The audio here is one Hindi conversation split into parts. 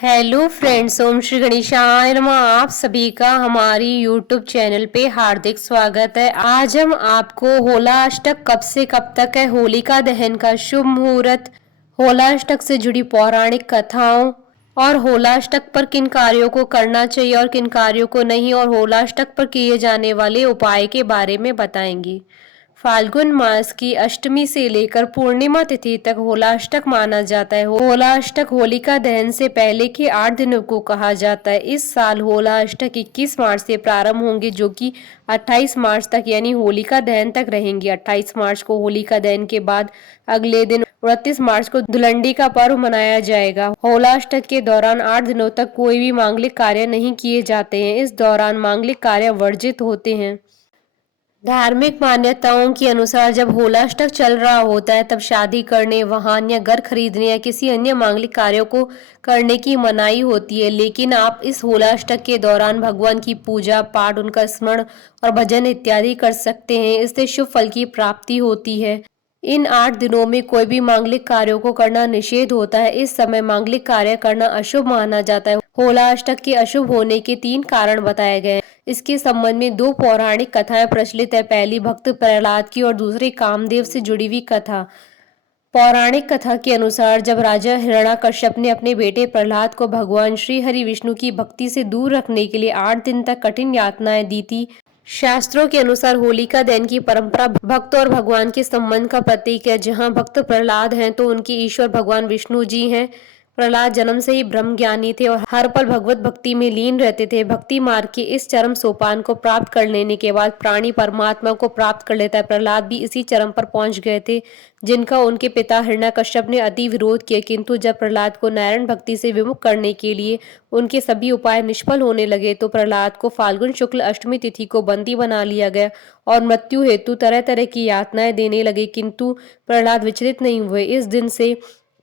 हेलो फ्रेंड्स, ओम श्री गणेशाय नमः। आप सभी का हमारी यूट्यूब चैनल पे हार्दिक स्वागत है। आज हम आपको होलाअष्टक कब से कब तक है, होलिका दहन का शुभ मुहूर्त, होलाअष्टक से जुड़ी पौराणिक कथाओं और होलाअष्टक पर किन कार्यों को करना चाहिए और किन कार्यों को नहीं, और होलाअष्टक पर किए जाने वाले उपाय के बारे में बताएंगी। फाल्गुन मास की अष्टमी से लेकर पूर्णिमा तिथि तक होलाअष्टक माना जाता है। होलाअष्टक होलिका दहन से पहले के 8 दिनों को कहा जाता है। इस साल होलाअष्टक 21 मार्च से प्रारंभ होंगे, जो कि 28 मार्च तक यानी होलिका दहन तक रहेंगे। 28 मार्च को होलिका दहन के बाद अगले दिन 29 मार्च को धुलंडी का पर्व मनाया जाएगा। होलाअष्टक के दौरान 8 दिनों तक कोई भी मांगलिक कार्य नहीं किए जाते हैं। इस दौरान मांगलिक कार्य वर्जित होते हैं। धार्मिक मान्यताओं के अनुसार जब होलाअष्टक चल रहा होता है तब शादी करने, वाहन या घर खरीदने या किसी अन्य मांगलिक कार्यों को करने की मनाही होती है। लेकिन आप इस होलाअष्टक के दौरान भगवान की पूजा पाठ, उनका स्मरण और भजन इत्यादि कर सकते हैं। इससे शुभ फल की प्राप्ति होती है। इन 8 दिनों में कोई भी मांगलिक कार्यों को करना निषेध होता है। इस समय मांगलिक कार्य करना अशुभ माना जाता है। होलाअष्टक के अशुभ होने के 3 कारण बताए गए हैं। इसके संबंध में 2 पौराणिक कथाएं प्रचलित है। पहली भक्त प्रहलाद की और दूसरी कामदेव से जुड़ी हुई कथा। पौराणिक कथा के अनुसार जब राजा हिरण्याकश्यप ने अपने बेटे प्रहलाद को भगवान श्री हरि विष्णु की भक्ति से दूर रखने के लिए 8 दिन तक कठिन यातनाएं दी थी। शास्त्रों के अनुसार होलिका दहन की परंपरा भक्त और भगवान के संबंध का प्रतीक है। जहां भक्त प्रहलाद हैं तो उनके ईश्वर भगवान विष्णु जी हैं। प्रहलाद जन्म से ही ब्रह्म ज्ञानी थे और हर पल भगवत भक्ति में लीन रहते थे। भक्ति मार्ग के इस चरम सोपान को प्राप्त कर लेने के बाद प्राणी परमात्मा को प्राप्त कर लेता है। प्रहलाद भी इसी चरम पर पहुंच गए थे जिनका उनके पिता हिरण्याकश्यप ने अति विरोध किया। किंतु जब प्रहलाद को नारायण भक्ति से विमुख करने के लिए उनके सभी उपाय निष्फल होने लगे तो प्रहलाद को फाल्गुन शुक्ल अष्टमी तिथि को बंदी बना लिया गया और मृत्यु हेतु तरह तरह की यातनाएं देने लगे। किंतु प्रहलाद विचलित नहीं हुए। इस दिन से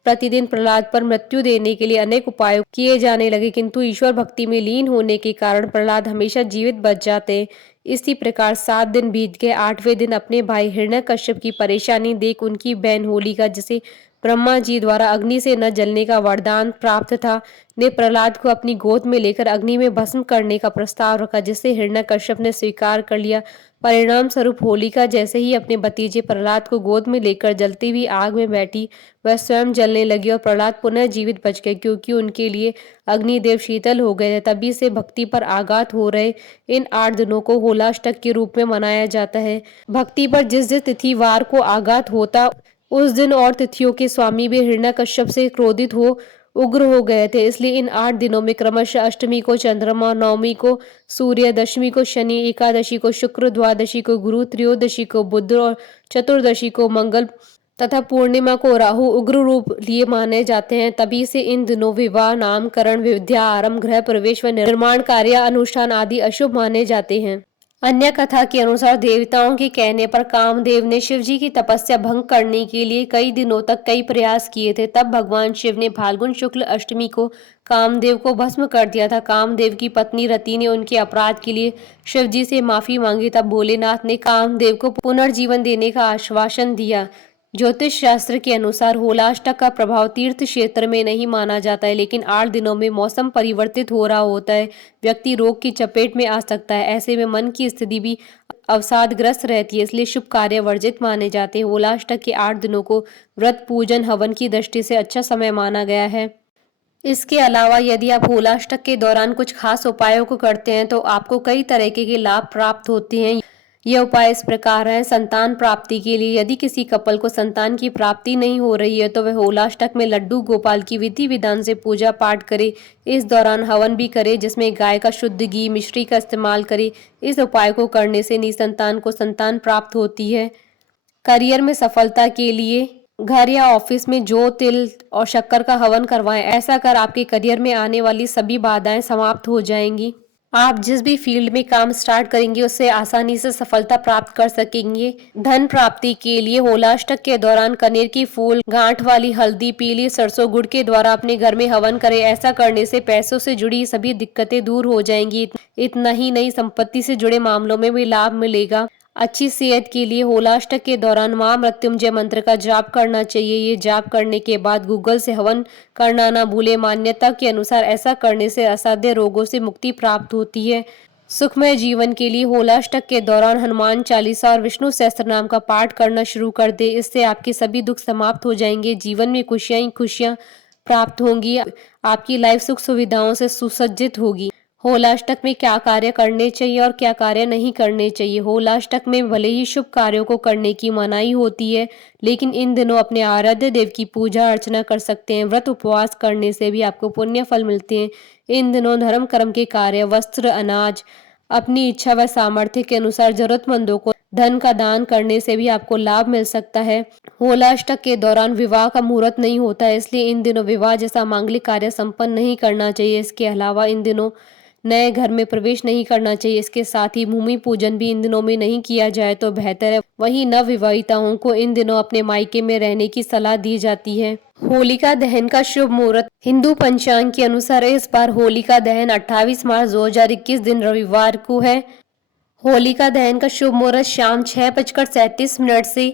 प्रतिदिन प्रहलाद पर मृत्यु देने के लिए अनेक उपाय किए जाने लगे, किंतु ईश्वर भक्ति में लीन होने के कारण प्रहलाद हमेशा जीवित बच जाते। इसी प्रकार 7 दिन बीत गए। 8वें दिन अपने भाई हिरण्यकश्यप की परेशानी देख उनकी बहन होलिका, जिसे ब्रह्मा जी द्वारा अग्नि से न जलने का वरदान प्राप्त था, ने प्रहलाद को अपनी गोद में लेकर अग्नि में भस्म करने का प्रस्ताव रखा, जिसे हिरण्यकश्यप ने स्वीकार कर लिया। परिणाम स्वरूप होलिका जैसे ही अपने भतीजे प्रहलाद को गोद में लेकर जलती हुई आग में बैठी, वह स्वयं जलने लगी और प्रहलाद पुनः जीवित बच गए, क्योंकि उनके लिए अग्निदेव शीतल हो गए थे। तभी से भक्ति पर आघात हो रहे इन 8 दिनों को होलाअष्टक के रूप में मनाया जाता है। भक्ति पर जिस जिस तिथि वार को आघात होता उस दिन और तिथियों के स्वामी भी हिरण्यकश्यप से क्रोधित हो उग्र हो गए थे। इसलिए इन 8 दिनों में क्रमशः अष्टमी को चंद्रमा, नवमी को सूर्य, दशमी को शनि, एकादशी को शुक्र, द्वादशी को गुरु, त्रयोदशी को बुध और चतुर्दशी को मंगल तथा पूर्णिमा को राहु उग्र रूप लिए माने जाते हैं। तभी से इन दिनों विवाह, नामकरण, विद्या आरंभ, गृह प्रवेश व निर्माण कार्य अनुष्ठान आदि अशुभ माने जाते हैं। अन्य कथा के अनुसार देवताओं के कहने पर कामदेव ने शिव जी की तपस्या भंग करने के लिए कई दिनों तक कई प्रयास किए थे। तब भगवान शिव ने फाल्गुन शुक्ल अष्टमी को कामदेव को भस्म कर दिया था। कामदेव की पत्नी रति ने उनके अपराध के लिए शिव जी से माफी मांगी। तब भोलेनाथ ने कामदेव को पुनर्जीवन देने का आश्वासन दिया। ज्योतिष शास्त्र के अनुसार होलाअष्टक का प्रभाव तीर्थ क्षेत्र में नहीं माना जाता है, लेकिन 8 दिनों में मौसम परिवर्तित हो रहा होता है। व्यक्ति रोग की चपेट में आ सकता है। ऐसे में मन की स्थिति भी अवसादग्रस्त रहती है, इसलिए शुभ कार्य वर्जित माने जाते हैं। होलाअष्टक के 8 दिनों को व्रत, पूजन, हवन की दृष्टि से अच्छा समय माना गया है। इसके अलावा यदि आप होलाअष्टक के दौरान कुछ खास उपायों को करते हैं तो आपको कई तरीके के लाभ प्राप्त होते हैं। ये उपाय इस प्रकार हैं। संतान प्राप्ति के लिए यदि किसी कपल को संतान की प्राप्ति नहीं हो रही है तो वह होलाअष्टक में लड्डू गोपाल की विधि विधान से पूजा पाठ करे। इस दौरान हवन भी करे जिसमें गाय का शुद्ध घी, मिश्री का इस्तेमाल करे। इस उपाय को करने से निसंतान को संतान प्राप्त होती है। करियर में सफलता के लिए घर या ऑफिस में जौ, तिल और शक्कर का हवन करवाएं। ऐसा कर आपके करियर में आने वाली सभी बाधाएं समाप्त हो जाएंगी। आप जिस भी फील्ड में काम स्टार्ट करेंगे उससे आसानी से सफलता प्राप्त कर सकेंगे। धन प्राप्ति के लिए होलाअष्टक के दौरान कनेर की फूल, गांठ वाली हल्दी, पीली सरसों, गुड़ के द्वारा अपने घर में हवन करें। ऐसा करने से पैसों से जुड़ी सभी दिक्कतें दूर हो जाएंगी। इतना ही नहीं, संपत्ति से जुड़े मामलों में भी लाभ मिलेगा। अच्छी सेहत के लिए होलाष्टक के दौरान महामृत्युंजय मंत्र का जाप करना चाहिए। ये जाप करने के बाद गूगल से हवन करना ना भूले। मान्यता के अनुसार ऐसा करने से असाध्य रोगों से मुक्ति प्राप्त होती है। सुखमय जीवन के लिए होलाष्टक के दौरान हनुमान चालीसा और विष्णु सहस्त्रनाम का पाठ करना शुरू कर दे। इससे आपके सभी दुख समाप्त हो जाएंगे। जीवन में खुशियां ही खुशियां प्राप्त होंगी। आपकी लाइफ सुख सुविधाओं से सुसज्जित होगी। होलाष्टक में क्या कार्य करने चाहिए और क्या कार्य नहीं करने चाहिए। होलाष्टक में भले ही शुभ कार्यों को करने की मनाही होती है, लेकिन इन दिनों अपने आराध्य देव की पूजा अर्चना कर सकते हैं। व्रत उपवास करने से भी आपको पुण्य फल मिलते हैं। इन दिनों धर्म कर्म के कार्य, वस्त्र, अनाज अपनी इच्छा व सामर्थ्य के अनुसार जरूरतमंदों को धन का दान करने से भी आपको लाभ मिल सकता है। होलाष्टक के दौरान विवाह का मुहूर्त नहीं होता है, इसलिए इन दिनों विवाह जैसा मांगलिक कार्य संपन्न नहीं करना चाहिए। इसके अलावा इन दिनों नए घर में प्रवेश नहीं करना चाहिए। इसके साथ ही भूमि पूजन भी इन दिनों में नहीं किया जाए तो बेहतर है। वहीं नवविवाहिताओं को इन दिनों अपने मायके में रहने की सलाह दी जाती है। होलिका दहन का शुभ मुहूर्त। हिंदू पंचांग के अनुसार इस बार होलिका दहन 28 मार्च 2021 दिन रविवार को है। होलिका दहन का शुभ मुहूर्त शाम 6:37 से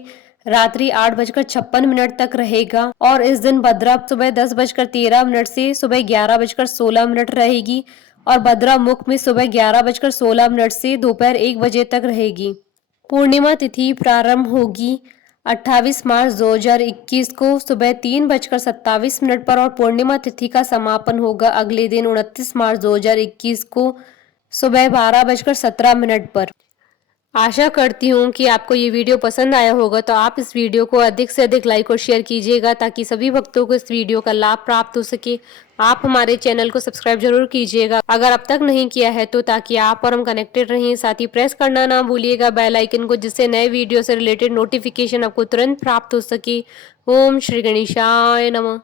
रात्रि 8:56 तक रहेगा और इस दिन भद्रा सुबह 10:13 से सुबह 11:16 रहेगी और भद्रा मुख में सुबह 11:16 से दोपहर 1 बजे तक रहेगी। पूर्णिमा तिथि प्रारंभ होगी 28 मार्च 2021 को सुबह 3:27 पर और पूर्णिमा तिथि का समापन होगा अगले दिन 29 मार्च 2021 को सुबह 12:17 पर। आशा करती हूँ कि आपको ये वीडियो पसंद आया होगा, तो आप इस वीडियो को अधिक से अधिक लाइक और शेयर कीजिएगा ताकि सभी भक्तों को इस वीडियो का लाभ प्राप्त हो सके। आप हमारे चैनल को सब्सक्राइब जरूर कीजिएगा अगर अब तक नहीं किया है तो, ताकि आप और हम कनेक्टेड रहें। साथ ही प्रेस करना ना भूलिएगा बेल आइकन को, जिससे नए वीडियो से रिलेटेड नोटिफिकेशन आपको तुरंत प्राप्त हो सके। ओम श्री गणेशाय नमः।